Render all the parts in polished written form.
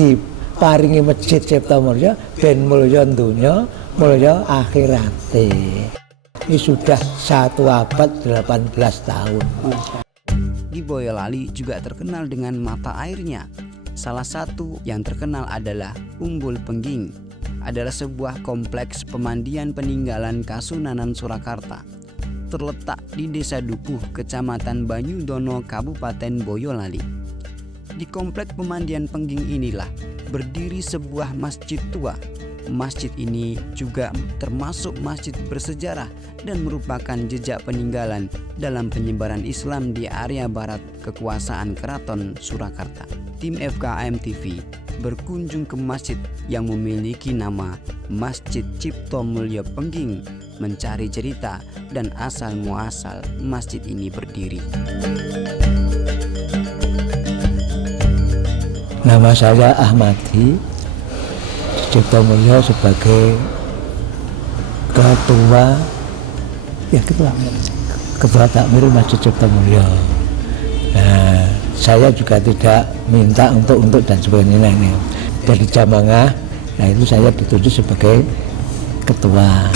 diparingi masjid Cipta Mulya ben mulya dunya mulya akhirate. Ini sudah 1 abad 18 tahun. Di Boyolali juga terkenal dengan mata airnya. Salah satu yang terkenal adalah Umbul Pengging. Adalah sebuah kompleks pemandian peninggalan Kasunanan Surakarta. Terletak di Desa Dukuh, Kecamatan Banyudono, Kabupaten Boyolali. Di kompleks pemandian Pengging inilah berdiri sebuah masjid tua. Masjid ini juga termasuk masjid bersejarah dan merupakan jejak peninggalan dalam penyebaran Islam di area barat kekuasaan Keraton Surakarta. Tim FKM TV berkunjung ke masjid yang memiliki nama Masjid Cipto Mulya Pengging, mencari cerita dan asal muasal masjid ini berdiri. Nama saya Ahmadi, Cipto Mulya sebagai ketua takmir Masjid Cipto Mulya. Nah, saya juga tidak minta untuk dan sebagainya ini. Dari Jamangah, nah itu saya ditunjuk sebagai ketua.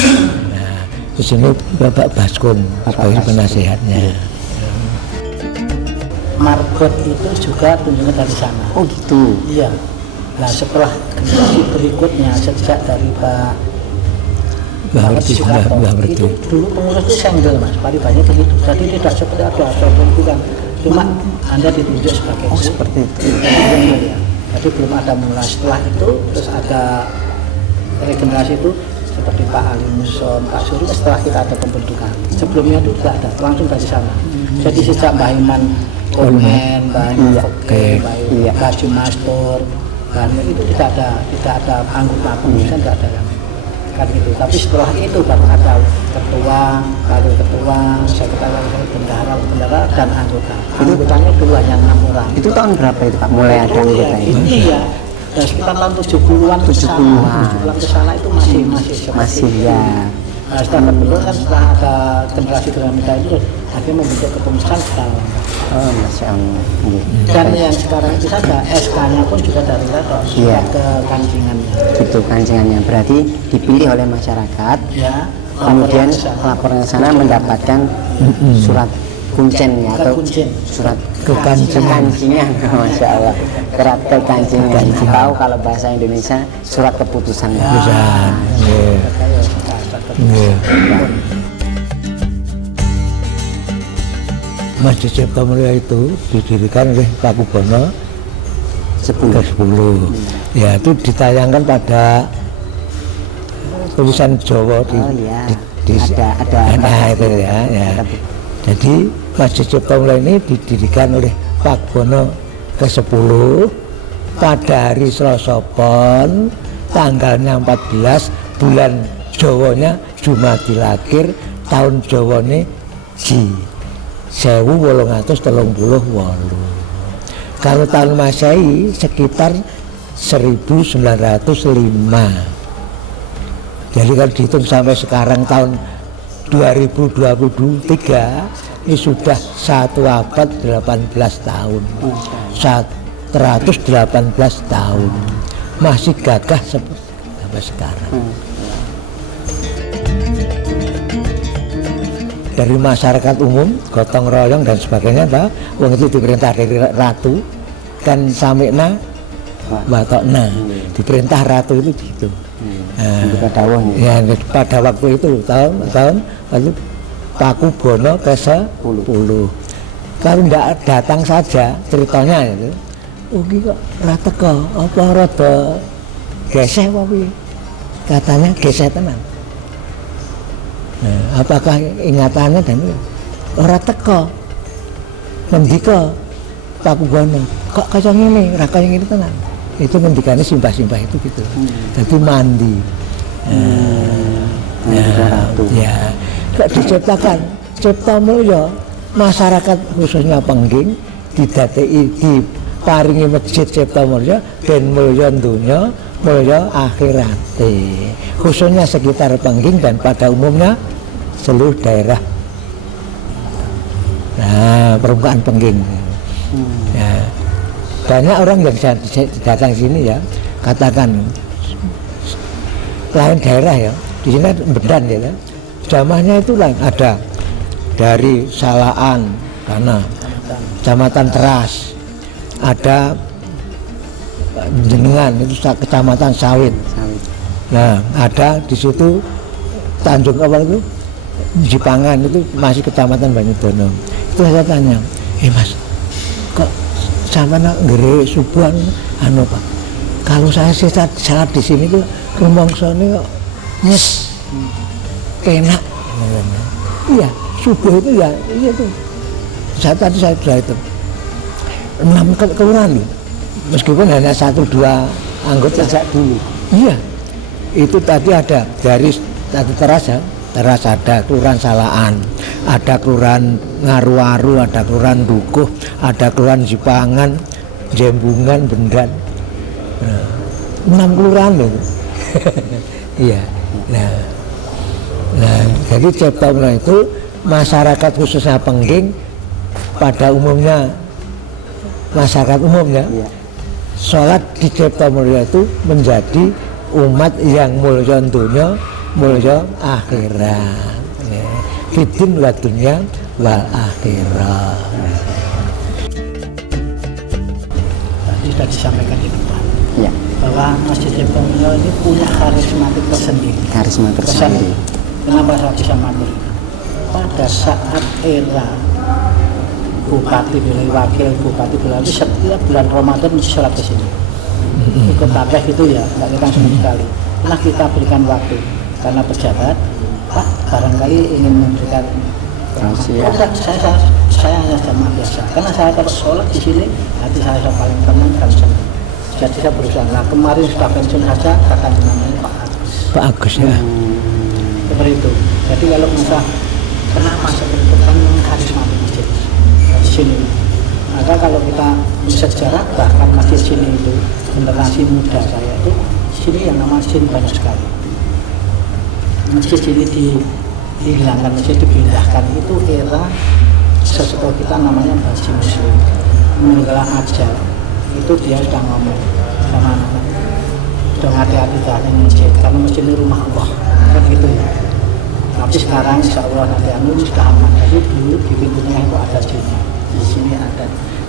Nah, di sini Bapak Baskun sebagai penasihatnya. Marbot itu juga tunjuknya dari sana. Oh gitu. Iya. Nah setelah generasi berikutnya sejak dari Pak Soekarno itu dulu pengurus itu single Mas, paribannya begitu. Jadi tidak seperti ada itu kan. Cuma Anda ditunjuk sebagai seperti itu. Jadi belum ada mulai. Setelah itu terus ada regenerasi itu seperti Pak Ali Muson, Pak Suri. Setelah kita ada pembentukan. Sebelumnya itu tidak ada, langsung dari sana. Jadi sejak Mbah Iman Komen, Mbah Iman Foke, Mbah Haji Mastur, dan itu tidak ada anggota pengurusan, tidak ada kan gitu. Tapi setelah itu baru ada ketua, wakil ketua, sekretaris, bendahara dan anggota. Anggotanya dulu hanya 6 orang. Itu tahun berapa itu Pak? Mulai ada anggota ini? Iya. Dan sekitar tahun 70-an ke sana itu masih ya. Nah, setelah terbentuk kan setelah ada generasi dinamika itu akhirnya membentuk kepengurusan sekarang. Oh, Masya Allah. Dan yang sekarang itu saja SK-nya pun juga dari Keraton, ke kancingannya. Itu kancingannya berarti dipilih oleh masyarakat. Ya. Kemudian laporan ke sana mendapatkan surat kuncennya atau surat kekancingan. Masya Allah. Kerat kekancingan. Tahu kalau bahasa Indonesia surat keputusan. Masjid Cipto Mulya itu didirikan oleh Pakubono ke-10. Ya, itu ditayangkan pada tulisan Jawa di itu ya. Jadi Masjid Cipto Mulya ini didirikan oleh Pakubono ke-10 pada hari Selasa Pon, tanggalnya 14 bulan Jawanya Jumadil Akhir, tahun Jawane Ji 1838. Kalau tahun Masehi sekitar 1905. Jadi kalau dihitung sampai sekarang tahun 2023 ini sudah 1 abad 18 tahun. 118 tahun. Masih gagah sampai sekarang. Dari masyarakat umum, gotong royong dan sebagainya, wong itu diperintah dari ratu kan samikna batokna, diperintah ratu itu gitu. Ya, pada waktu itu tahun lalu Pakubono ke-10. Kalau tidak datang saja ceritanya itu, kok rata kok apa rada geseh wae, katanya geseh tenan. Nah, apakah ingatannya dan ora teko mendika Pakubono kok kaya ngene ra kaya ngene tenan, itu mendikane simbah-simbah itu gitu. Jadi mandi ya kok diciptakan Cipto Mulya, masyarakat khususnya Pengging diparingi masjid Cipto Mulya ben mulya dunya mulya akhirate, khususnya sekitar Pengging dan pada umumnya seluruh daerah permukaan Pengging. Ya. banyak orang yang datang sini ya, katakan lain daerah ya, di sini Medan ya kan, jamahnya itu lain, ada dari Salaan karena Kecamatan Teras, ada Jenengan itu Kecamatan Sawit. Nah, ada di situ Tanjung apa itu Jipangan itu masih Kecamatan Banyudono. Itu saya tanya, Mas, kok sampai nak ngeri subuhan anu Pak? Kalau saya saat di sini tuh rumongsone kok yes enak. Iya, subuh itu ya iya tuh. Tadi saya sudah itu 6 kelurahan loh. Meskipun hanya 1-2 anggota sejak dulu. Iya, itu tadi ada dari Teras ada kelurahan Salaan, ada kelurahan Ngaru-Aru, ada kelurahan Dukuh, ada kelurahan Jipangan, Jembungan, Bendan. Nah, 6 kelurahan loh. Iya. Nah, jadi Cipta Mulya itu masyarakat khususnya Pengging pada umumnya masyarakat umumnya sholat di Cipta Mulya itu menjadi umat yang mulya dunya mulya akhirat fidin wa dunya wal akhirat. Tadi sudah disampaikan di depan Ya. bahwa Masjid Cipta Mulya ini punya karismatik tersendiri. Karisma tersendiri. Kenapa saya bisa matur? Pada saat era Bupati Bilai Wakil, Bupati Bilai setiap bulan Ramadan mesti sholat ke sini. Ikut tabah itu ya, nggak kita sekali. Nah kita berikan waktu karena pejabat, Pak barangkali ingin memberikan Tausiah. saya hanya jamaah biasa. Karena saya kalau sholat di sini, hati saya paling tenang dan senang. Jadi saya berusaha. Nah kemarin sudah pensiun saja, katanya namanya Pak Agus. Pak Agus ya. Seperti itu. Jadi kalau masalah kenapa seperti itu kan karismatik masjid di sini. Maka kalau kita bisa sejarah bahkan masjid sini itu generasi muda saya itu sini yang nama masjid banyak sekali. Masjid sini dihilangkan, masjid dipindahkan itu era sesuatu kita namanya Baji Muslim meninggal ajal itu dia sudah ngomong sama anak sudah hati-hati jangan masjid karena masjid ini rumah Allah kan gitu ya. Tapi sekarang insya Allah nanti anu sudah aman. Jadi dulu di pintunya itu ada sini, di sini ada.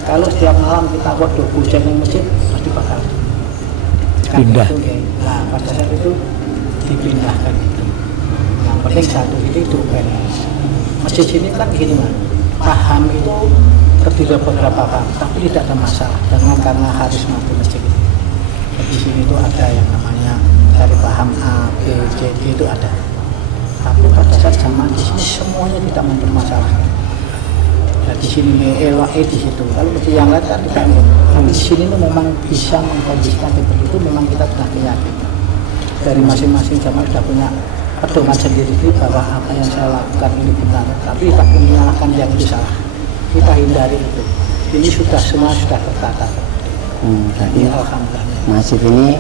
Kalau setiap malam kita waduh hujan di masjid pasti bakal pindah. Nah pada saat itu dipindahkan itu. Yang penting satu itu beres. Masjid sini kan begini mas, paham itu terdiri beberapa paham, tapi tidak ada masalah dengan karena karismatik masjid ini. Di sini itu ada yang namanya dari paham A, B, C, D itu ada. Tapi pada saat jamaah di sini semuanya tidak mempermasalahkan. Nah, di sini di situ. Kalau yang lain kan tidak. Tapi di sini itu memang bisa mengkondisikan seperti itu. Memang kita sudah meyakinkan dari masing-masing jamaah sudah punya pedoman sendiri bahwa apa yang saya lakukan ini benar. Tapi tidak menyalahkan yang itu salah. Kita hindari itu. Ini sudah semua sudah tertata. Jadi Alhamdulillah. masjid ini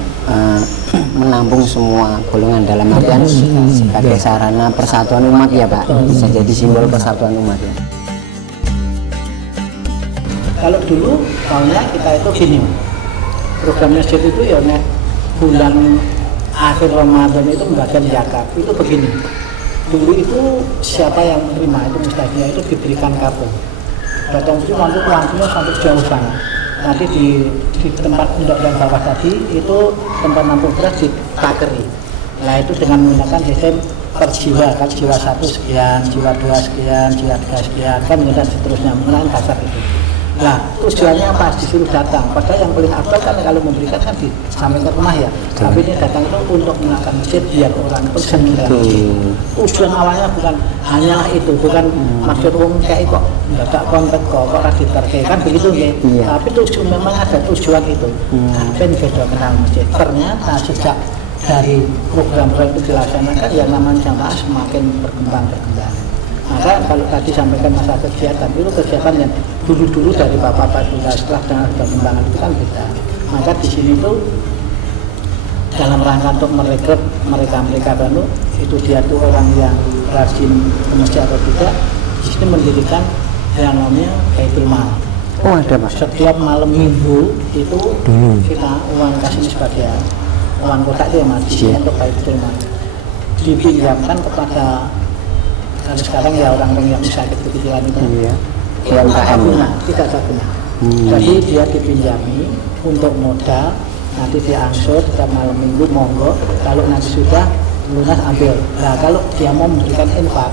menampung semua golongan dalam artian sebagai sarana persatuan umat ya Pak, bisa jadi simbol persatuan umat ya. Kalau dulu tahunnya kita itu gini, program masjid itu ya bulan akhir Ramadan itu membagikan zakat itu begini. Dulu itu siapa yang menerima itu mustahil itu diberikan kartu. Datang itu nanti uangnya sampai jauh sana. Nanti di tempat untuk yang bawah tadi itu tempat nampung beras di Takeri. Nah itu dengan menggunakan sistem per jiwa, kan jiwa 1 sekian, jiwa 2 sekian, jiwa 3 sekian, kan dan seterusnya menggunakan dasar itu. Nah tujuannya apa? Disuruh datang. Padahal yang paling afdal kan kalau memberikan kan sampai ke rumah ya. Tapi ini datang itu untuk menggunakan masjid biar orang itu senang. Tujuan awalnya bukan hanyalah itu, bukan maksud umum kayak kok nggak konten kok radit kan begitu ya. Tapi tujuan memang ada tujuan itu. Apa yang kita kenal masjid? Ternyata sejak dari program-program itu dilaksanakan yang namanya jamaah semakin berkembang. Maka kalau tadi sampaikan masa kegiatan itu kegiatan yang dulu dari bapak-bapak juga setelah dengan perkembangan itu kan beda. Maka di sini tuh dalam rangka untuk merekrut mereka baru itu dia tuh orang yang rajin ke masjid atau tidak, di sini mendirikan yang namanya Baitul Mal. Oh ada Pak. Setiap malam minggu itu Dulu. kita uang kas ini sebagian uang kotak itu ya mas, Iya. untuk Baitul Mal dipinjamkan kepada kalau sekarang ya orang-orang yang usaha kecil-kecilan itu Iya. itu nggak ada UMKM. guna, tidak ada guna. Jadi dia dipinjami untuk modal, nanti dia angsur setiap malam minggu monggo, kalau nanti sudah lunas ambil. Nah kalau dia mau memberikan infak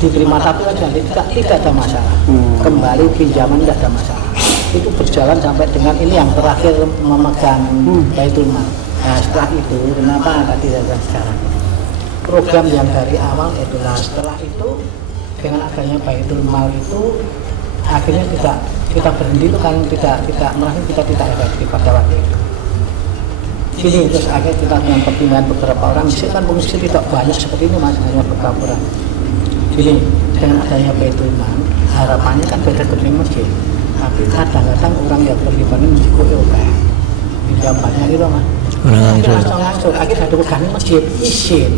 diterima satu aja, tidak ada masalah. Kembali pinjaman tidak ada masalah. Itu berjalan sampai dengan ini yang terakhir memegang Baitul Mal. Nah setelah itu kenapa tadi saya sekarang program yang dari awal itulah setelah itu dengan adanya Baitul Mal itu akhirnya tidak kita berhenti itu kan tidak merasa kita tidak efektif pada waktu itu. Sini terus akhirnya kita dengan pertimbangan beberapa orang, di kan pengungsi tidak banyak seperti ini mas, hanya beberapa orang. Jadi dengan adanya Baitul Mal harapannya kan beda dengan masjid, tapi kadang-kadang orang yang berlibaran menjikuti oke pinjam banyak gitu mas. Orang Langsung akhirnya ada pegangan masjid izin.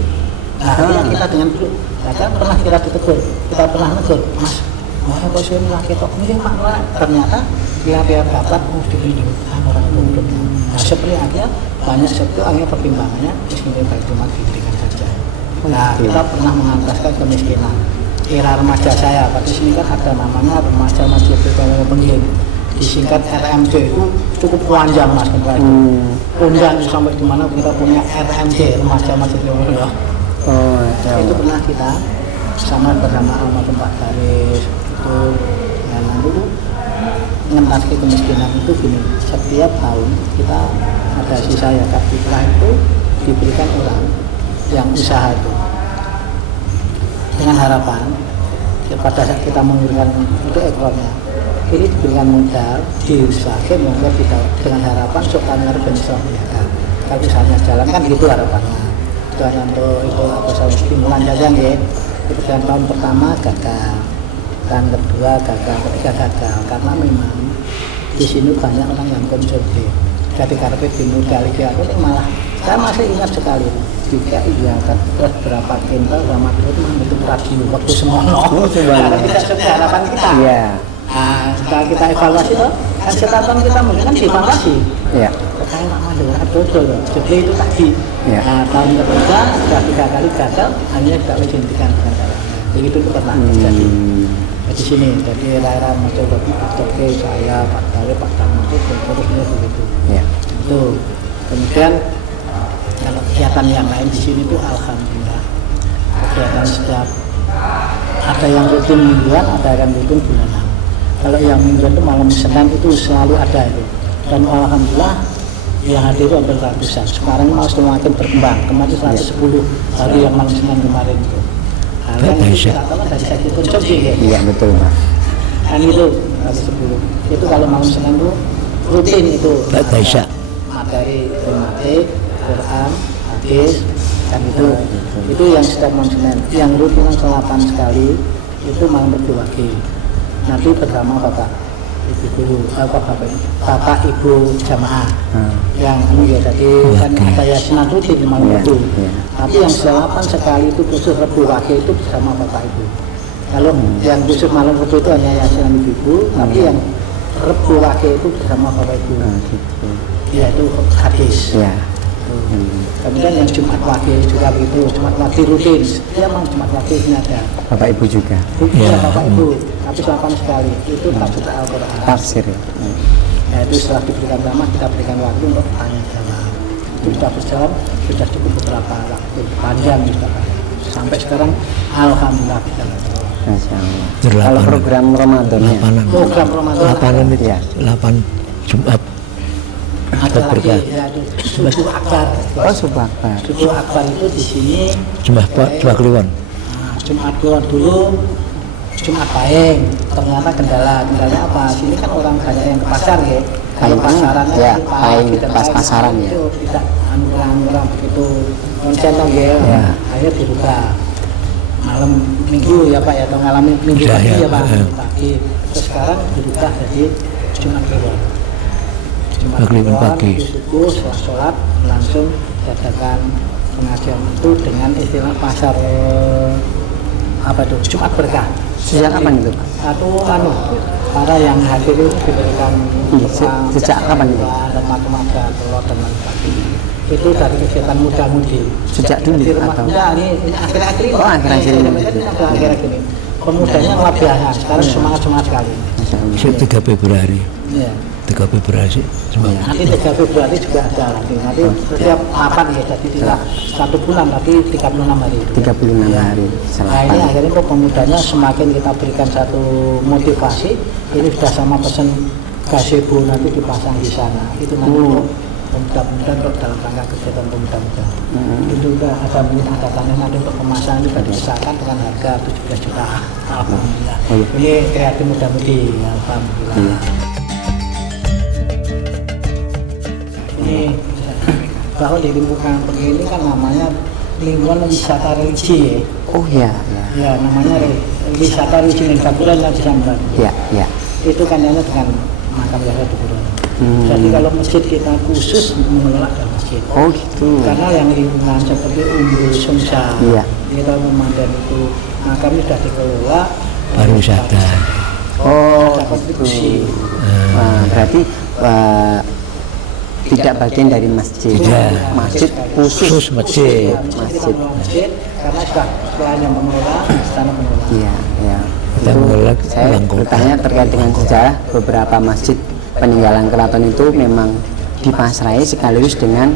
Nah, kita dengan dulu, kadang pernah kita ditegur, kita pernah negur, mas, wah kok sih laki tok ini mak, ternyata dia dapat begini, orang itu. Nah, seperti aja banyak sekali akhirnya pertimbangannya disini baik cuma diberikan saja. Nah, kita pernah mengantaskan kemiskinan. Era remaja saya, pada sini kan ada namanya remaja masjid Pengging. Disingkat RMJ itu cukup panjang mas kembali. Undang sampai di mana kita punya RMJ remaja masjid Pengging. Oh Itu pernah kita sama bersama almarhum Pak Garis itu yang lalu mengatasi kemiskinan itu gini, setiap tahun kita ada sisa zakat fitrah itu diberikan orang yang usaha itu dengan harapan pada saat kita mengirimkan untuk ekornya ini diberikan modal diusahakan mungkin kita dengan harapan soalnya benislah kalau usahanya jalan kan gitu harapannya. Dan untuk itu apa saya stimulan saja ya. Kemudian tahun pertama gagal, tahun kedua gagal, ketiga gagal karena memang di sini banyak orang yang konsumtif. Jadi karpet dimodali dia ini malah saya masih ingat sekali jika iya kan berapa kintal sama itu itu radio waktu semono. Karena tidak sesuai harapan kita. Iya. Nah, setelah kita evaluasi loh, kan setiap tahun kita mungkin dievaluasi. Iya. Kayak lama dengar dodol loh, jadi itu tadi. Iya. Nah, tahun ketiga sudah 3 kali gagal, hanya tidak dihentikan dengan cara. Begitu itu pernah terjadi. Di sini, jadi era-era mencoba oke saya, Pak Tari, Pak Tamu itu terusnya begitu. Iya. Itu. Kemudian kalau kegiatan yang lain di sini tuh alhamdulillah kegiatan setiap ada yang rutin mingguan, ada yang rutin bulanan. Kalau yang mingguan itu malam Senin itu selalu ada itu. Dan alhamdulillah yang hadir hampir ratusan. Sekarang mau semakin berkembang. Kemarin 110 hari yang malam Senin kemarin itu. Hal yang kita tahu dari segi konsumsi ya. Iya betul Mas. Dan itu 110. Itu kalau malam Senin itu rutin itu. Baisa. Materi tematik, Quran, hadis, dan itu yang setiap malam Senin. Yang rutin selatan sekali itu malam berdiwagi. Nanti bersama Bapak Ibu guru, Bapak Ibu jamaah yang ya jadi kan ada yasinan rutin malam itu. Tapi yang selapan sekali itu khusus Rebu Wage itu bersama Bapak Ibu. Kalau yang khusus malam itu hanya yasinan ibu, tapi yang Rebu Wage itu bersama Bapak Ibu. Ya itu hadis. Iya. Kemudian yang Jumat Wage juga begitu, Jumat Wage rutin. Dia memang Jumat Wage ini ada. Bapak Ibu juga. Iya Bapak Ibu, tapi selapan sekali itu tafsir Al-Quran. Tafsir ya. Nah itu setelah diberikan ramah kita berikan waktu untuk tanya jawab. Itu sudah berjalan sudah cukup beberapa waktu panjang juga sampai sekarang alhamdulillah kita Masya Allah. Delapan. Kalau program Ramadannya. program Ramadan Lapanan itu. Ya. 8 Jumat. ada lagi berkah. ya itu subuh akbar. Oh Subakbar. Subuh akbar itu di sini Jumat Kliwon. Jumat Kliwon dulu Jumat Pahing ternyata kendalanya apa? Sini kan orang banyak yang ke pasar ya. Kalau Pahing, pasarannya ya, itu Pahing tidak pas baik, pasaran ya. itu tidak kurang begitu konsen ya. Akhirnya dibuka malam minggu ya Pak ya, atau ngalamin minggu Ya, pagi ya, ya Pak, ya. pagi. Terus sekarang dibuka jadi Jumat Kliwon. Jumat Kliwon pagi. itu subuh setelah sholat langsung diadakan pengajian itu dengan istilah pasar apa itu Jumat berkah. Sejak kapan itu Pak? Atau para yang hadir itu diberikan Sejak kapan itu? dan mata-mata telur dan lain-lain. Itu dari kegiatan muda-mudi. Sejak dulu Di rumah atau? muda ini akhir-akhir ini. Oh, akhir-akhir ini. Akhir-akhir ini. Pemudanya luar biasa. Sekarang semangat sekali. Masya Allah. Sik 3 Februari. Iya. 3 Februari sih. Semangat. Nanti 3 Februari juga ada lagi. Nanti setiap 8 ya, jadi tidak 1 bulan tapi 36 hari. 36 Ya. hari. Nah ini akhirnya kok pemudanya semakin kita berikan satu motivasi. Ini sudah sama pesen gazebo nanti dipasang di sana. Itu nanti untuk pemuda-pemuda untuk dalam rangka kegiatan pemuda-pemuda. Itu udah ada mungkin ada tanah nanti untuk pemasangan juga dipisahkan dengan harga 17 juta. Alhamdulillah. Oh, iya. Ini kreatif muda-mudi. Alhamdulillah. Ini bahwa di lingkungan begini kan namanya lingkungan wisata religi ya. Oh ya, ya. Ya namanya wisata religi yang Baburan yang disambat. Ya, ya. Itu kan hanya dengan makam Yahya Baburan. Jadi kalau masjid kita khusus mengelola dalam masjid. Oh gitu. Karena yang lingkungan seperti Umbul Sumsa, Iya. kita memandan itu makam sudah dikelola Pariwisata. Oh ada gitu. kontribusi. Nah, berarti tidak bagian dari masjid. Tidak. Masjid khusus. Khusus masjid. Masjid karena sudah yang mengelola istana pengelola. Iya, iya. Kita Itu mengelola saya Bangkota. bertanya terkait dengan sejarah beberapa masjid peninggalan keraton itu memang dipasrai sekaligus dengan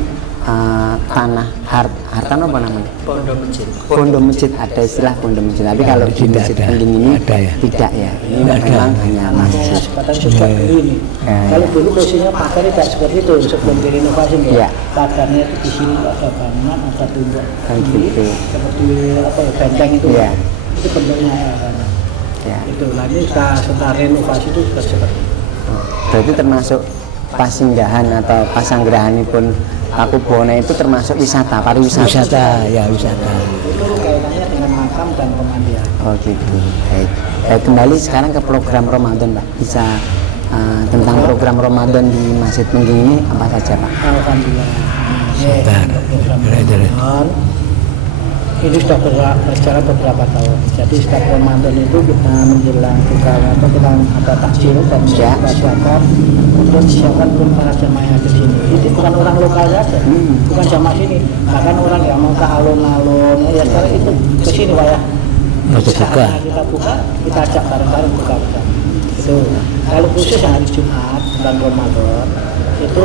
tanah harta apa namanya? Pondok masjid. Pondok masjid, ada istilah pondok masjid. Tapi kalau di Tidak masjid ada. Pengging ini Ada ya? tidak ya. Ini Tidak ada. memang hanya masjid. Sekarang sudah dulu ini. Ya, Kalau ya. dulu posisinya pagar tidak seperti itu sebelum direnovasi Ya. ya. Pagarnya itu di sini ada bangunan, ada tembok Kayak tinggi, gitu. seperti apa ya benteng itu. Ya. Itu bentuknya Ya. itu. Nah ini setelah renovasi itu sudah seperti itu. Berarti termasuk pasinggahan atau pasanggerahanipun Paku Buwono itu termasuk wisata, pariwisata. Wisata, ya wisata. Itu kaitannya dengan makam dan pemandian. Oh gitu. Baik. Baik, kembali sekarang ke program Ramadan, Pak. Bisa tentang program Ramadan di Masjid Pengging ini apa saja, Pak? Alhamdulillah. Sebentar. Ramadan ini sudah berjalan beberapa tahun. Jadi setiap Ramadan itu kita menjelang kita ada takjil dan Ya. kita siapkan untuk disiapkan untuk para jamaah yang ada di sini. Itu bukan orang lokal saja, bukan jamaah sini. Bahkan orang yang mau ke alun-alun, ya sekarang itu ke sini Pak ya. Mau buka. Saat kita buka, kita ajak bareng-bareng buka. Itu kalau khusus hari Jumat bulan Ramadan itu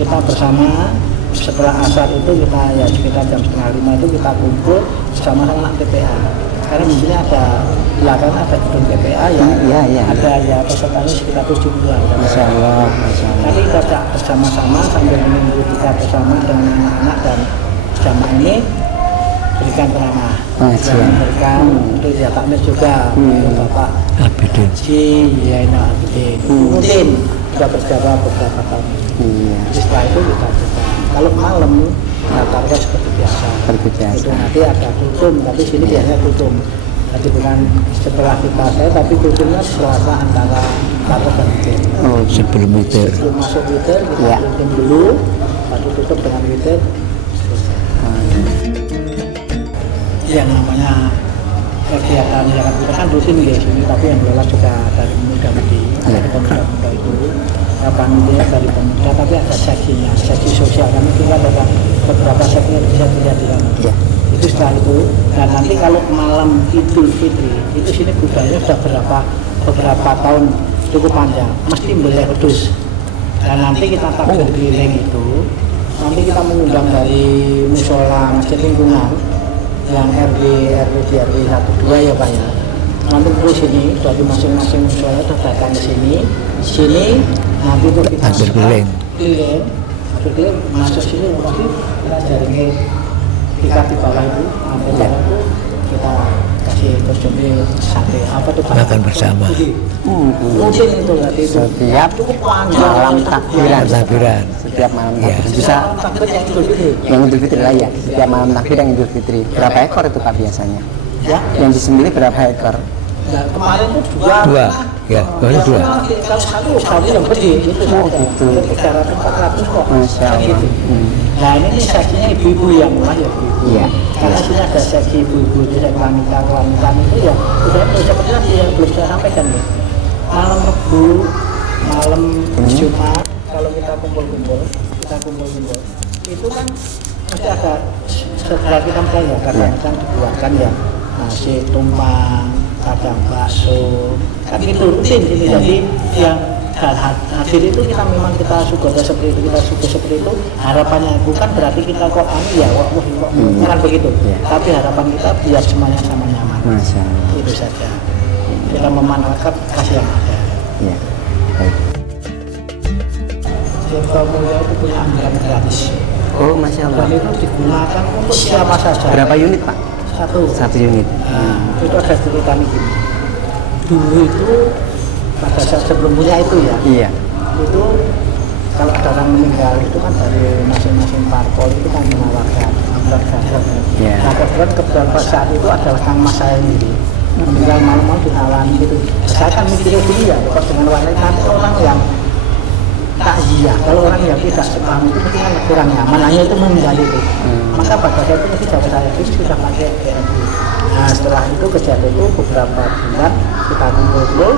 kita bersama. Setelah asar itu kita ya sekitar jam 4:30 itu kita kumpul bersama anak TPA. Karena di sini ada belakang ada gedung TPA yang Iya, iya. ada ya pesertanya sekitar 70-an. Masya Allah, Masya Allah. Nanti kita ajak bersama-sama sambil menunggu kita bersama dengan anak-anak dan jamaah ini berikan ceramah. Pengajian. Berikan untuk ya takmir juga Bapak Abidin. Haji Yaina Abidin. Mungkin sudah berjalan beberapa tahun. Iya, Jadi setelah itu kita buka. Kalau malam daftarnya seperti biasa. seperti biasa. Itu nanti ada tutum, tapi sini biasanya tutum. Jadi bukan setelah kita saya, tapi tutumnya selasa antara Karena dan witir. Oh, Sebelum witir. Sebelum masuk witir kita Ya. tutup dulu, baru tutup dengan witir. Yang namanya kegiatan yang kita kan rutin di sini, tapi yang lolos juga dari muda-mudi, dari pemuda-pemuda itu. Panitia dari pemuda, tapi ada seksinya, seksi sosial. Kami juga ada beberapa seksi yang bisa dilihat di sana. Ya. Itu setelah itu, dan nanti kalau malam Idul Fitri, itu sini budayanya sudah beberapa tahun cukup panjang, mesti boleh pedus. Dan nanti kita takbir keliling itu, nanti kita mengundang dari musola masjid lingkungan yang RW 1 2 ya Pak ya. Nanti ke sini dari masing-masing musola itu datang ke sini nanti itu kita Takbir keliling. keliling masuk sini nanti kita jaringin di bawah itu hampir jalan itu kita kasih konsumsi sate apa tuh Pak? Makan bersama. Mungkin itu berarti itu setiap cukup panjang malam takbiran. Takbiran. Setiap malam Ya. takbiran. Bisa takbir yang Idul Fitri yang Idul Fitri lah ya. Setiap malam takbir yang Idul Fitri. Berapa ekor itu Pak biasanya? ya. Yang disembelih berapa ekor? Nah, kemarin itu dua. Ya, baru dua. Kalau satu yang gede itu saja. 300-400 kok. Masya Allah. Gitu. Nah ini seksinya ibu-ibu yang mulai ya ibu. Iya. Karena sini ada seksi ibu-ibu, seksi wanita itu ya. Sudah seperti tadi yang belum saya sampaikan ya. Malam Rebu, malam Jumat, kalau kita kumpul-kumpul, itu kan mesti ada setelah kita mulai ya. Kadang-kadang dibuatkan ya nasi tumpang, kadang bakso, kan itu rutin ini. Jadi yang hasil itu kita memang kita syukur seperti itu, kita syukur seperti itu. Harapannya bukan berarti kita kok ya bukan begitu. Tapi harapan kita biar semuanya sama nyaman. Masya Allah. Itu saja. Kita memanfaatkan kasih yang ada. Ya. Baik. Tirta Mulia itu punya anggaran gratis. Oh, Masya Allah. Dan itu digunakan untuk siapa saja. Berapa unit, Pak? Satu unit. Nah, itu ada cerita nih gini. Dulu itu pada saat sebelum punya itu ya. Iya. Itu kalau ada orang meninggal itu kan dari masing-masing parpol itu kan menawarkan amplop gagal. Iya. Nah kebetulan pada saat itu adalah Kang Mas saya sendiri meninggal malam-malam ditawani gitu. Saya kan mikirnya dulu ya, kalau dengan wanita nanti orang yang takziah, kalau orang yang tidak sepaham itu mungkin kan kurang nyaman, hanya itu meninggal itu. Maka pada saat itu mesti jawab saya itu sudah pakai GMI. Nah setelah itu kejadian itu beberapa bulan kita kumpul-kumpul,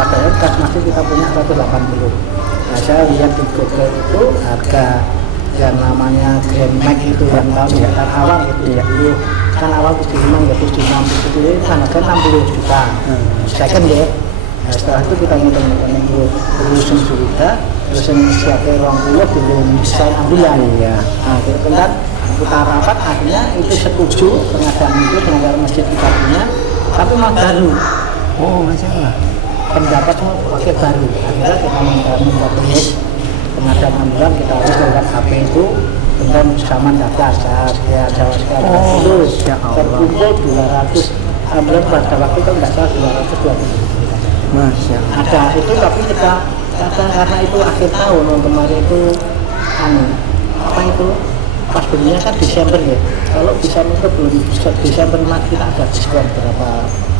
padahal kas masih kita punya 180. Nah saya lihat di Google itu harga yang namanya Grand Max itu yang tahun sekitar awal itu dulu kan awal 75 ya 76 itu kan harga 60 juta. Second ya. Nah, setelah itu kita ngitung-ngitung itu urusan sudah, urusan siapa 20 belum bisa ambilan ya. Nah kemudian kita rapat akhirnya itu setuju pengadaan itu dengan masjid kita punya, tapi memang baru. Oh, Masya Allah. Pendapat semua pakai baru. Akhirnya kita minta tulis pengadaan ambulan kita harus lewat HP itu, kemudian zaman daftar saya Jawa sekali terus terkumpul 200 ambulan pada waktu itu nggak salah 220. Masya Allah. Ada itu tapi kita karena itu akhir tahun kemarin itu apa itu pas belinya kan Desember ya. Kalau Desember itu belum Desember kita ada diskon berapa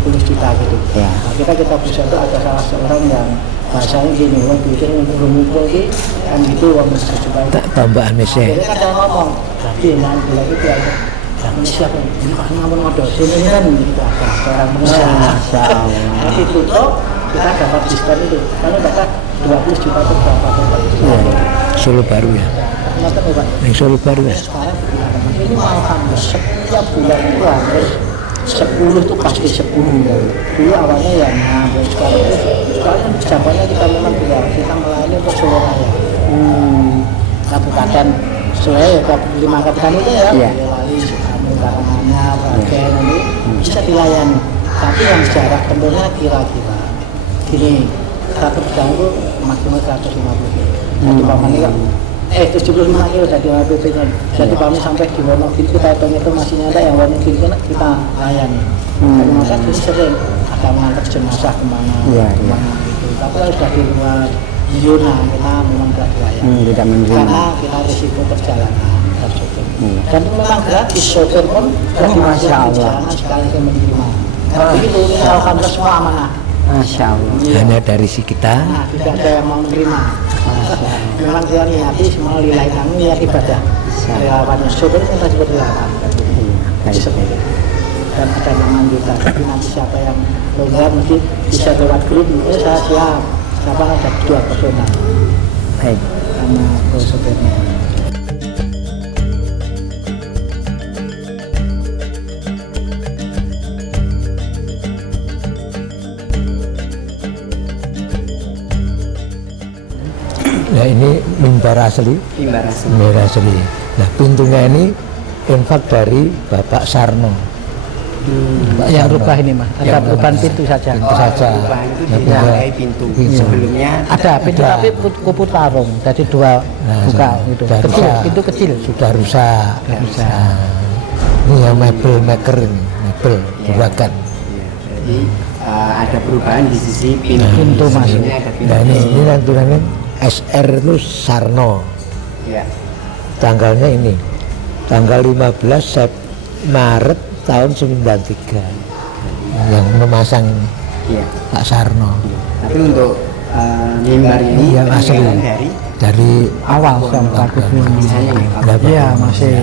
puluh juta gitu. Ya. Nah, kita bisa itu ada salah seorang yang bahasanya gini, wong bikin ngumpul-ngumpul ini kan gitu, wong sejuta itu. Tambahan mesin. Akhirnya kan saya ngomong, jadi yang bilang itu ya, ini siapa ini kok ngomong modal, ini kan gitu ada orang pengusaha. Masya Allah. Nanti tutup kita dapat diskon itu, kalau dapat 20 juta itu berapa? Solo baru ya. Ternyata Pak. Yang Solo baru ya. Sekarang ini malah hampir setiap bulan itu hampir 10 itu pasti 10. Dulu awalnya ya hampir sekarang jawabannya kita memang biar kita melayani untuk Solo Raya. Kabupaten Solo ya 5 kabupaten itu ya. Boyolali, Sukamu, Karanganyar, Klaten ini bisa dilayani. Tapi yang jarak tempuhnya kira-kira gini, satu jam itu maksimal 150 km. Jadi pamannya kan 75 kilo dari WPP-nya. Jadi kami sampai di Wonogiri kita hitung itu masih nyata yang Wonogiri kita layani. Tapi maka ini sering ada mengantar jenazah kemana gitu. Tapi kalau sudah di luar zona kita memang tidak dilayani. Tidak menerima. Karena kita risiko perjalanan tersebut. Dan itu memang gratis, sopir pun jadi masuk di jalan sekali menerima. Tapi itu alhamdulillah semua amanah. Masya Allah. Hanya dari si kita. Nah, tidak ada yang mau menerima. Memang dia niati semua lillahi kami niat ibadah. Relawannya sopir kita juga relawan. Seperti dan ada nama kita. Tapi nanti siapa yang longgar mungkin bisa lewat grup. Saya siap. Siapa ada 2 personal. Baik. Sama sopirnya. Nah ini mimbar asli. Mimbar asli. Nah pintunya ini infak dari Bapak Sarno. Yang rubah ini mah, ada perubahan pintu saja. Pintu saja. Nah, pintu. Sebelumnya Ada pintu tapi kupu tarung, jadi 2 buka itu. Kecil, pintu kecil. Sudah rusak. Nah, ini yang mebel maker ini, mebel buakan. Jadi ada perubahan di sisi pintu masuk. Nah ini nanti SR itu Sarno. Ya. Tanggalnya ini, tanggal 15 Maret tahun 93. yang memasang Iya. Pak Sarno. Tapi untuk mimbar ini Iya, asli. peninggalan Dari awal sampai ke desainnya ya, Pak. berapa? Iya, masih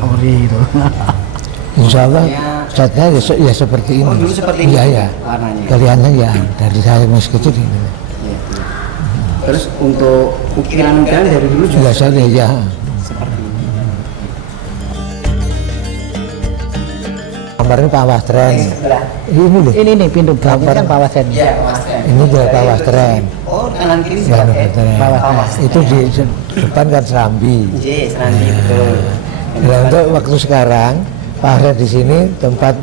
ori itu. Insya Allah catnya ya seperti ini. Oh, dulu seperti ini Iya, ya. warnanya. Kelihatannya ya dari saya masih kecil ini. Iya, iya. Terus untuk ukiran-ukiran dari dulu juga Biasanya ya. seperti ini. Gambarnya Pak Wastren. Sebelah. Ini loh. Ini nih pintu belakang Gambar. kan bawah sen. Iya, Mas. Ini juga Pak Wastren. Oh, kanan kiri Ya, juga. Wastren. Bawah. Itu di depan kan Serambi. Iya, Serambi betul. Nah, untuk waktu sekarang Pak Wastren di sini tempat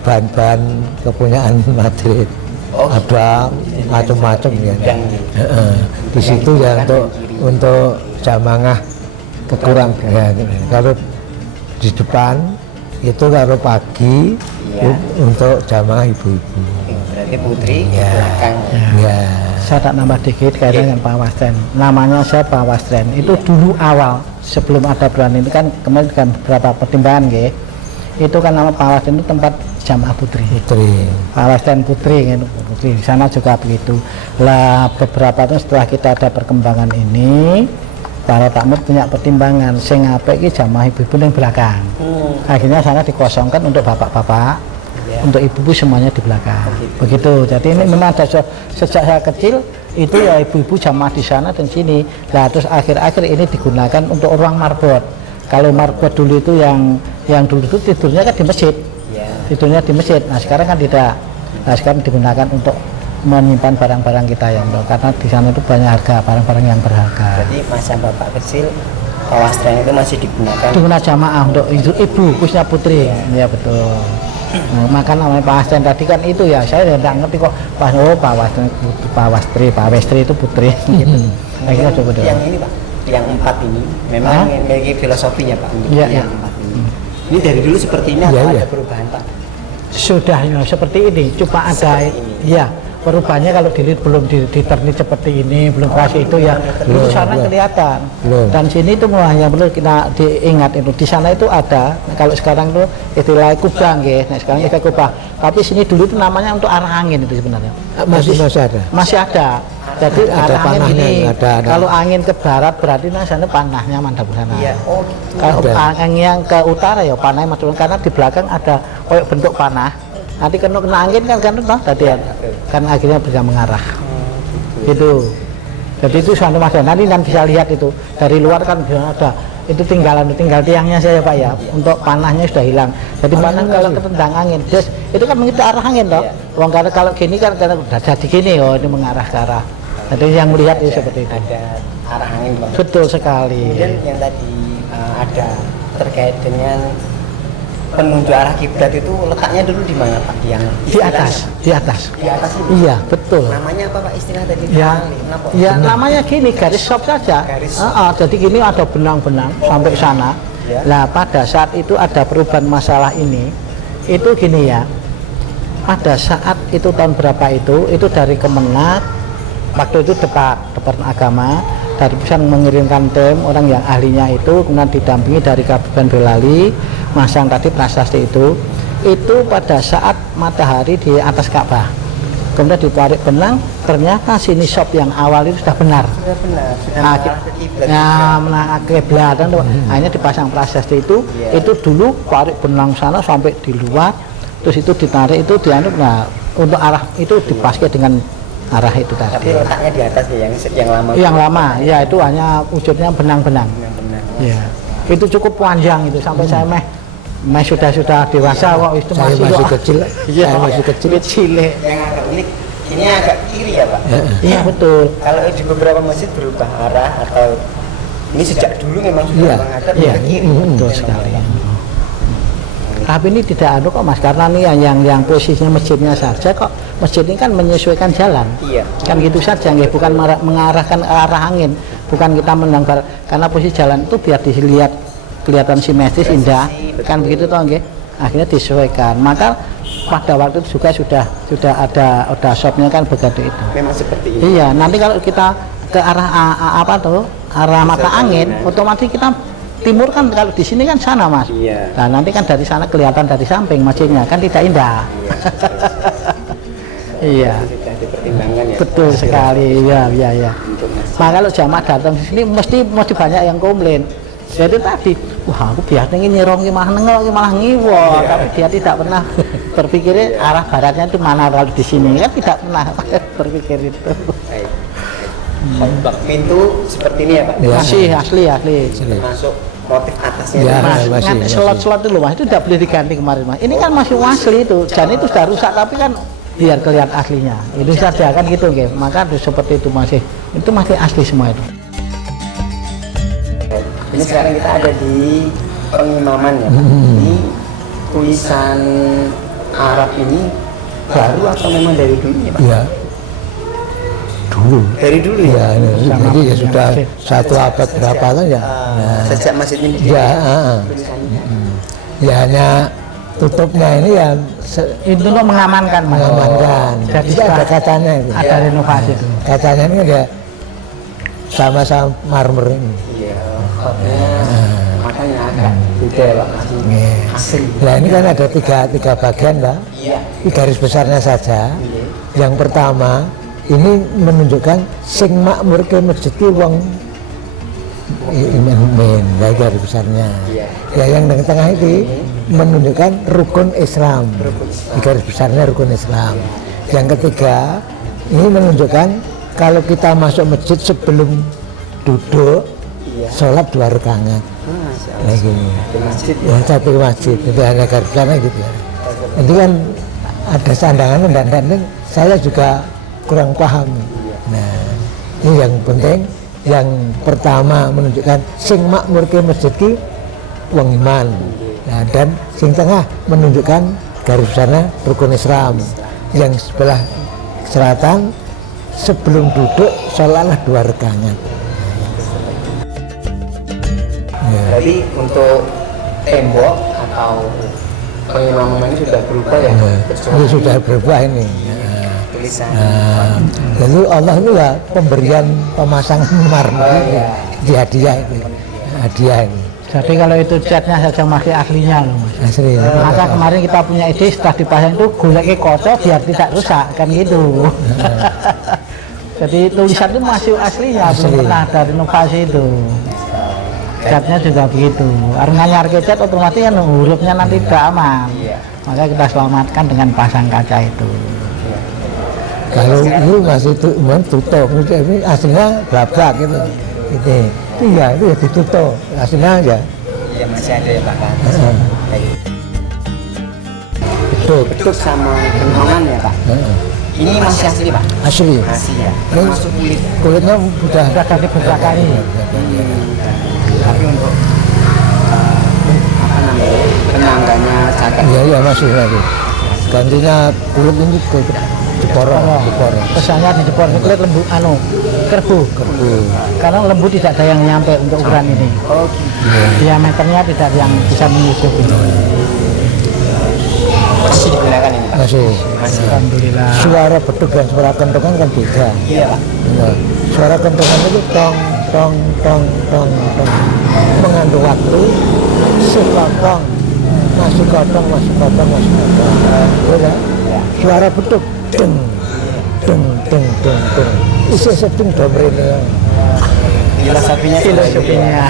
bahan-bahan kepunyaan Madrid. Oh. Ada macam-macam ya. Yang Heeh. Di situ ya untuk jamaah kekurang ya. Kalau di depan itu kalau pagi Iya. untuk jamaah ibu-ibu. berarti putri Ya. belakang. Ya. Saya tak nambah dikit kaitan dengan Pak Wastren. Namanya saya Pak Wastren. Itu dulu awal sebelum ada brand itu kan kemarin kan beberapa pertimbangan nggih. Itu kan nama Pak Wastren itu tempat jamaah putri. Putri. Pak Wastren putri gitu, putri. Di sana juga begitu. Lah beberapa tahun setelah kita ada perkembangan ini, para takmir punya pertimbangan sing apik iki jamaah ibu-ibu yang belakang. Akhirnya sana dikosongkan untuk bapak-bapak, untuk ibu-ibu semuanya di belakang. Begitu. Jadi ini memang ada sejak saya kecil itu ya ibu-ibu jamaah di sana dan sini. Nah terus akhir-akhir ini digunakan untuk ruang marbot. Kalau marbot dulu itu yang dulu itu tidurnya kan di masjid. Ya. Tidurnya di masjid. Nah sekarang kan tidak. Nah sekarang digunakan untuk menyimpan barang-barang kita yang karena di sana itu banyak harga barang-barang yang berharga. Jadi masa bapak kecil Pak Wastren itu masih digunakan. Digunakan jamaah untuk ibu khususnya putri. Ya betul. Nah, maka namanya Pak Wastren tadi kan itu ya saya tidak ngerti kok Pak Wastren, Pak Westri itu putri. Gitu. Akhirnya coba dulu. Yang ini Pak, yang 4 ini memang memiliki filosofinya Pak untuk Iya, yang iya. 4 ini. Ini dari dulu seperti ini atau Iya, iya. ada perubahan Pak? Sudah ya, seperti ini. Cuma ada ya perubahannya kalau dilihat belum diternit seperti ini, belum kasih itu ya itu sana kelihatan. Belum. Dan sini itu yang perlu kita diingat itu di sana itu ada. Kalau sekarang itu istilah kubang ya. Nah sekarang istilah kubang. Tapi sini dulu itu namanya untuk arah angin itu sebenarnya. Masih ada. Masih ada. Jadi Ada arah angin panahnya, ini. ada. Kalau angin ke barat berarti nah sana panahnya mantap di sana. Iya. Oh, gitu. Kalau Ada. angin yang ke utara ya panahnya macam karena di belakang ada kayak bentuk panah. Nanti kena angin kan tadi kan akhirnya bisa mengarah. Gitu. Jadi itu suatu masalah. Nanti bisa lihat itu dari luar kan bisa ada itu tinggal tiangnya saya Pak ya. Untuk panahnya sudah hilang. Jadi panah kalau ketendang angin, des, itu kan mengikuti arah angin toh. Wong karena kalau gini kan karena udah jadi gini oh ini mengarah ke arah. Jadi yang melihat itu seperti itu. Ada arah angin Pak. Betul sekali. Kemudian yang tadi ada terkait dengan penunjuk arah kiblat itu letaknya dulu di mana Pak? Yang Di atas. Di atas ini. Iya, betul. Namanya apa Pak istilah tadi? Ya, Kenapa? ya namanya gini garis sop saja. Garis. Jadi gini ada benang-benang sampai sana. Ya. Nah pada saat itu ada perubahan masalah ini, itu gini ya. Pada saat itu tahun berapa itu dari Kemenak, waktu itu Departemen Agama dari pusat mengirimkan tim orang yang ahlinya itu kemudian didampingi dari Kabupaten Boyolali masang tadi prasasti itu pada saat matahari di atas Ka'bah kemudian ditarik benang ternyata sini shop yang awal itu sudah benar Sudah benar, sudah Nah, mengarah ke kiblat. ya menarah ke kiblat dan akhirnya dipasang prasasti itu Iya. itu dulu tarik benang sana sampai di luar terus itu ditarik itu dianut nah untuk arah itu dipakai dengan arah itu Tapi tadi letaknya di atas ya yang lama. yang lama ya itu hanya wujudnya benang-benang Yang benar. ya itu cukup panjang itu sampai saya meh sudah dewasa kok itu Saya masih kok. kecil. Iya, Saya masih kecil. cilik Yang agak unik, ini agak kiri ya Pak. iya betul Kalau di beberapa masjid berubah arah atau ini sejak dulu memang sudah Iya, menghadap iya, ke kiri. betul sekali. Tapi ini tidak kok Mas karena nih yang posisinya masjidnya saja kok masjid ini kan menyesuaikan jalan. Iya. Kan gitu saja nggih bukan mengarahkan ke arah angin, bukan kita menang karena posisi jalan itu biar dilihat kelihatan simetris indah kan begitu toh nggih. Akhirnya disesuaikan. Maka pada waktu itu juga sudah ada shopnya kan begitu itu. Memang seperti ini. Iya, nanti kalau kita ke arah arah mata angin, otomatis kita timur kan, kalau di sini kan sana mas. Iya. Nah nanti kan dari sana kelihatan dari samping masjidnya kan tidak indah. Iya. Sudah dipertimbangkan ya. Betul sekali, ya, ya, ya. Untuk masjid. Nah kalau jamaah datang di sini mesti banyak yang komplain. Jadi tadi, wah aku biasanya ini nyerong malah nengok malah ngiwo, tapi dia tidak pernah berpikir arah baratnya itu mana kalau di sini kan tidak pernah berpikir itu. Baik. Khotbah pintu seperti ini ya Pak. Ya. Masih asli. Termasuk motif atasnya. Ya. itu, Mas. Mas, masih, kan masih. slot-slot itu loh mas, itu tidak boleh diganti kemarin mas. Ini kan masih asli itu, dan itu sudah rusak tapi kan biar kelihatan aslinya. Itu saja kan gitu, okay. Maka harus seperti itu masih asli semua itu. Ini sekarang kita ada di pengimaman ya Pak. Ini tulisan Arab ini baru atau memang dari dulu ya Pak? Ya, dulu. Dari dulu Ya, ya. jadi ya sudah satu abad berapa kan ya. Nah, Sejak masjid ini ya, tulisannya. ya hanya tutupnya ini ya Itu untuk mengamankan mas. mengamankan. Jadi Itu ada kacanya itu. ada renovasi itu. Kacanya ini ada sama-sama marmer ini. Iya. Makanya agak beda ya Pak. Masih Iya. asli. Nah ini kan ada tiga bagian lah. Iya. Ini garis besarnya saja. Yang pertama ini menunjukkan sing makmur ke masjid ki wong iman dari garis besarnya. Iya. Ya yang di tengah ini menunjukkan rukun Islam. Di garis besarnya rukun Islam. Yang ketiga ini menunjukkan kalau kita masuk masjid sebelum duduk sholat 2 rakaat. Masya Allah. Nah gini. Di masjid Ya satu masjid itu hanya garis besarnya gitu ya. Itu kan ada sandangan dan saya juga kurang paham. Nah ini yang penting, yang pertama menunjukkan sing makmur ke masjid ki wong iman. Nah, dan sing tengah menunjukkan garis besarnya rukun Islam. Yang sebelah selatan sebelum duduk sholatlah 2 rakaat. Berarti untuk tembok atau pengimaman ini sudah berubah ya? Nah, Kecuali ini sudah berubah ini. tulisan. Nah, lalu Allah itu ya pemberian pemasangan marmer ini, di hadiah itu, hadiah ini. Jadi kalau itu catnya saja masih aslinya loh mas. Asli. Maka kemarin kita punya ide setelah dipasang itu goleknya kocok biar tidak rusak kan gitu. Jadi tulisan itu masih aslinya, belum pernah ada renovasi itu. Catnya juga begitu. Harus nganyar ke cat otomatis kan hurufnya nanti tidak aman. Maka kita selamatkan dengan pasang kaca itu. Kalau itu masih tutup, ini aslinya blabak gitu. Gitu. Iya, itu ya ditutup, aslinya aja. Ya masih ada ya Pak. Baik. Betul. Beduk sama kentongan ya Pak. Ini masih asli Pak. Asli. Masih ya. Ini Termasuk kulit. kulitnya udah Sudah ganti beberapa kali. Tapi untuk apa namanya penangganya cacat. iya masih lagi. Gantinya kulit ini diporong. Pesannya di jepor ini kulit lembu, kerbu. Karena lembu tidak ada yang nyampe untuk ukuran ini. Oh gitu. Diameternya tidak ada yang bisa menyusupi. Masih digunakan ini Pak. Masih. Masih. Alhamdulillah. Suara beduk dan suara kentongan kan beda. Iya Pak. Nah, suara kentongan itu tong tong tong tong tong mengandung waktu sekotong masuk kotong masuk kotong masuk kotong. Ya, suara beduk deng deng deng deng deng isi sedeng domrene. Filosofinya Filosofinya.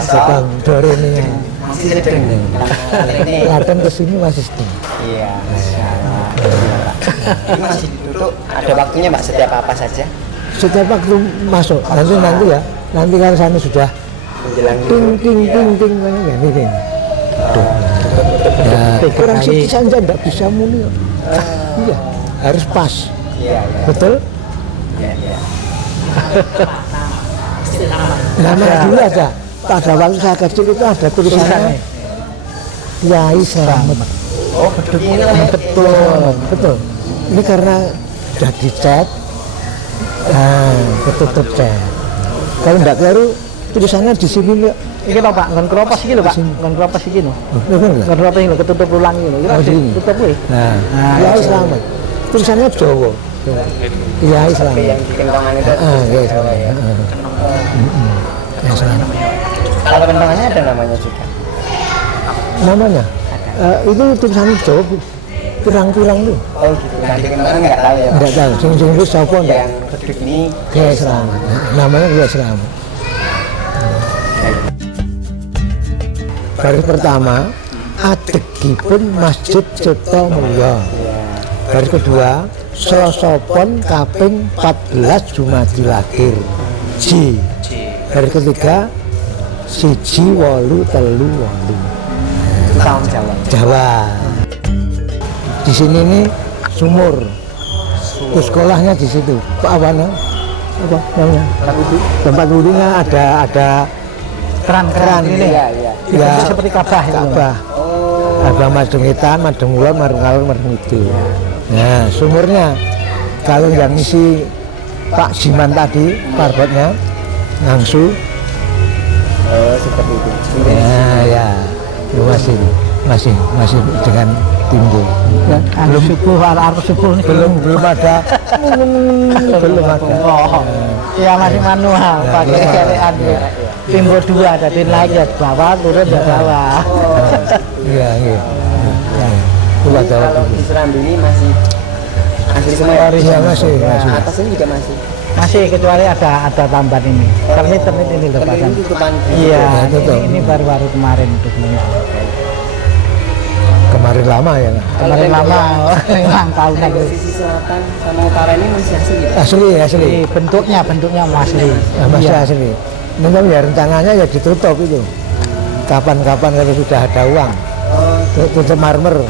Sedang dorene. masih sedang. Ini Laten kesini masih sedeng. iya. Masya Allah. Ini masih ditutup. Ada waktunya Pak setiap apa saja. Setiap waktu masuk nanti ya nanti kalau sana sudah Menjelang ting ting ting ting ya ini. Ya, kurang sedikit saja tidak bisa muni. Iya, harus pas. Iya iya. Betul? Iya iya. Nama dulu ada. Pada waktu saya kecil itu ada tulisannya Kiai Selamat. Oh beduk ini Betul. Ini karena sudah dicat, ketutup cat. Kalau tidak baru tulisannya di sini Pak. Iki lho Pak, ngon keropos iki lho Pak. Ngon keropos iki lho. Ngon keropos iki lho ketutup ulang iki lho. Oh, sini. Tutup kuwi. Nah, Kiai Selamat. Tulisannya Jawa. Kiai Tapi Selamat. yang di kentongan itu. Kiai Selamat. Kiai Selamat. Kalau rentangannya ada namanya juga. Namanya itu tulisan Jawa pirang-pirang tuh. Oh gitu. Nanti kemarin nggak tahu ya. Enggak tahu, sing itu sapa enggak? Yang beduk ini Kiai Slamet. Namanya Kiai Slamet. Baris pertama adegipun Masjid Cipto Mulya. Baris kedua Slosopon kaping 14 Jumadil Akhir. J. Baris ketiga 1838. tahun Jawa. Jawa. Di sini nih sumur. Sekolahnya di situ. Apa namanya? Tempat wudhunya ada keran ini. Iya. Ya, Itu seperti Ka'bah itu. Ka'bah. Ada madung hitam, madung ulon, madung alun, madung itu. Nah, sumurnya kalau yang isi Pak Jiman tadi, parbotnya ngangsu. Oh seperti itu. Nah, ya, itu masih dengan timbul. Ya, belum subuh, arah subuh ini Belum ada. Oh, ya masih manual, pakai celekan ya. Timbul 2, jadi naik ya bawah, turun ya bawah. Iya. Itu ada Kalau di Serambi ini masih asli semua ya? Iya, masih. Atas ini juga masih. Masih kecuali ada tambahan ini. Ternit ini loh Tapi Pak. ini tutupan. Iya, Ya, tutup. ini baru-baru kemarin untuk ini. Kemarin lama ya. Kemarin lama, memang tahunan. Kalau sisi selatan sama utara ini masih asli ya? Asli. Ini bentuknya asli. Masih Iya. asli. Memang ya rentangannya ya ditutup itu. Kapan-kapan kalau sudah ada uang, tutup marmer.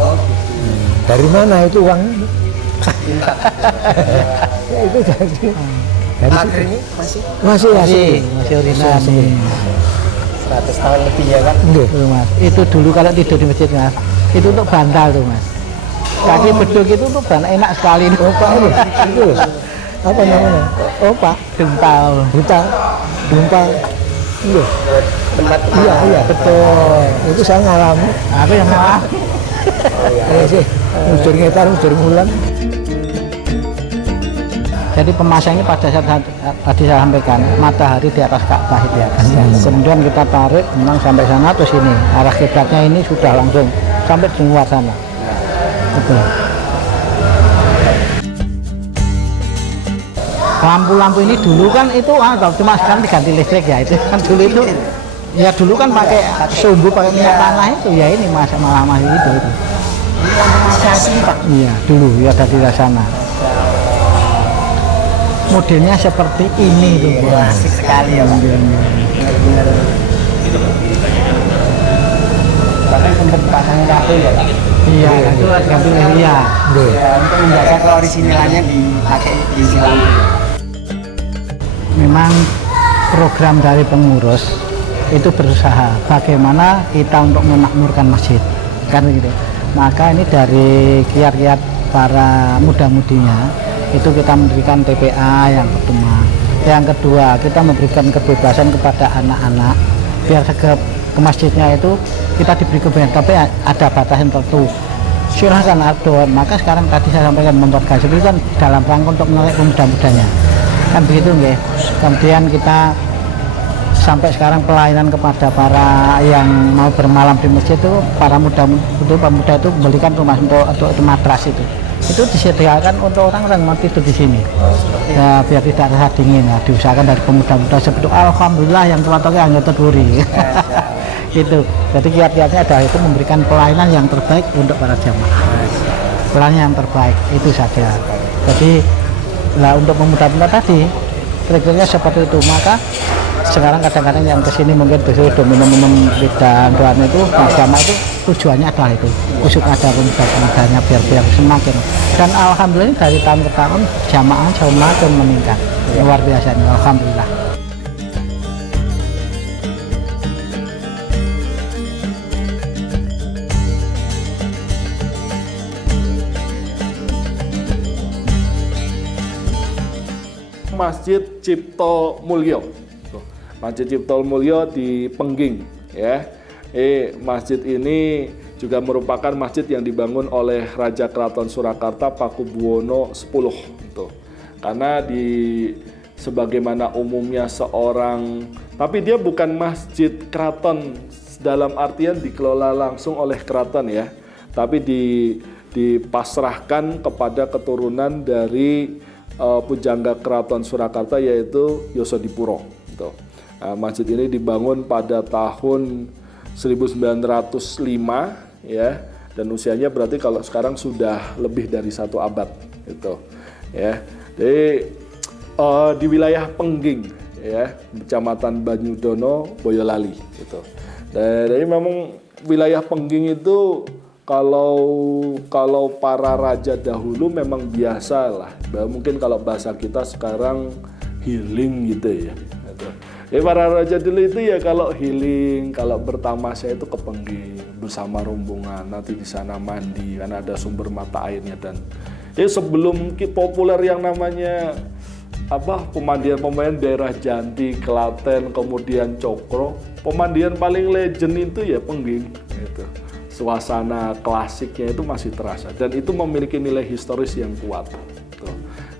Oh gitu. Dari mana itu uang? Itu dari Pagar ini masih masih asli. Masih original. Asli. 100 tahun lebih ya kan? Nggih. Tuh, Mas. Itu dulu kalau tidur di masjid Mas, itu untuk bantal tuh Mas. Kaki beduk itu tuh enak sekali. Oh Pak itu apa namanya? Oh Pak Dempal. Dumpal. Iya. Tempat Iya betul. Itu saya ngalami. Apa yang malah? Iya sih. Mujur ngetar, mujur ngulang. Jadi pemasangnya pada saat tadi saya sampaikan matahari di atas Ka'bah di atas. Kemudian kita tarik memang sampai sana terus ini arah kiblatnya ini sudah langsung sampai di luar sana. Betul. Lampu-lampu ini dulu kan itu cuma sekarang diganti listrik ya itu kan dulu itu ya dulu kan pakai sumbu pakai minyak tanah itu ya ini malah masih itu. Ini lampu masih asli Pak. Iya dulu ya dari sana. Modelnya seperti ini tuh. Asik sekali ya Pak. Benar-benar. Bahkan sempat pasang kabel ya Pak. Iya, itu ganti iya. Nggih. Ya, untuk menjaga keorisinalannya dipakai di silang. Memang program dari pengurus itu berusaha bagaimana kita untuk memakmurkan masjid kan gitu. Maka ini dari kiat-kiat para muda-mudinya itu kita memberikan TPA yang pertama. Yang kedua kita memberikan kebebasan kepada anak-anak biar ke masjidnya itu kita diberi kebebasan tapi ada batasan tertentu. Silahkan adon. Maka sekarang tadi saya sampaikan membuat garis itu kan dalam rangka untuk menarik pemuda-mudanya kan begitu nggih. Kemudian kita sampai sekarang pelayanan kepada para yang mau bermalam di masjid itu para pemuda itu memberikan rumah untuk matras itu disediakan untuk orang-orang mau tidur di sini ya, biar tidak rasa dingin ya, diusahakan dari pemuda-pemuda seperti alhamdulillah yang tua-tua hanya terduri itu. Jadi kiat-kiatnya adalah itu memberikan pelayanan yang terbaik untuk para jamaah, pelayanan yang terbaik itu saja. Jadi lah untuk pemuda-pemuda tadi triggernya seperti itu. Maka sekarang kadang-kadang yang kesini mungkin sudah minum-minum dan doanya itu jamaah itu tujuannya adalah itu usuk ada pemuda-pemudanya biar semakin, dan alhamdulillah dari tahun ke tahun jamaah semakin meningkat luar biasa nih, alhamdulillah. Masjid Cipto Mulyo. Masjid Cipto Mulyo di Pengging ya. Masjid ini juga merupakan masjid yang dibangun oleh Raja Keraton Surakarta Pakubuwono X. Karena sebagaimana umumnya seorang Tapi dia bukan masjid keraton dalam artian dikelola langsung oleh keraton ya, tapi dipasrahkan kepada keturunan dari pujangga keraton Surakarta yaitu Yosodipuro. Gitu. Nah, masjid ini dibangun pada tahun 1905 ya, dan usianya berarti kalau sekarang sudah lebih dari 1 abad gitu ya. Jadi di wilayah Pengging ya, Kecamatan Banyudono, Boyolali gitu. Jadi memang wilayah Pengging itu kalau para raja dahulu memang biasa lah. Mungkin kalau bahasa kita sekarang healing gitu ya. Gitu. Jadi para raja dulu itu ya kalau healing, kalau bertamasya itu ke Pengging bersama rombongan, nanti di sana mandi karena ada sumber mata airnya. Dan sebelum populer yang namanya pemandian daerah Janti, Klaten, kemudian Cokro, pemandian paling legend itu ya Pengging gitu. Suasana klasiknya itu masih terasa dan itu memiliki nilai historis yang kuat gitu,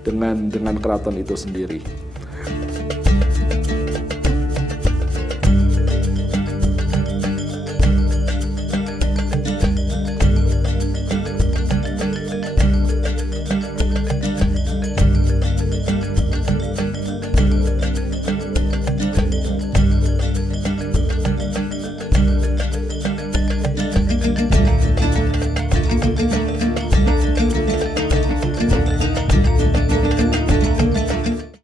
dengan keraton itu sendiri.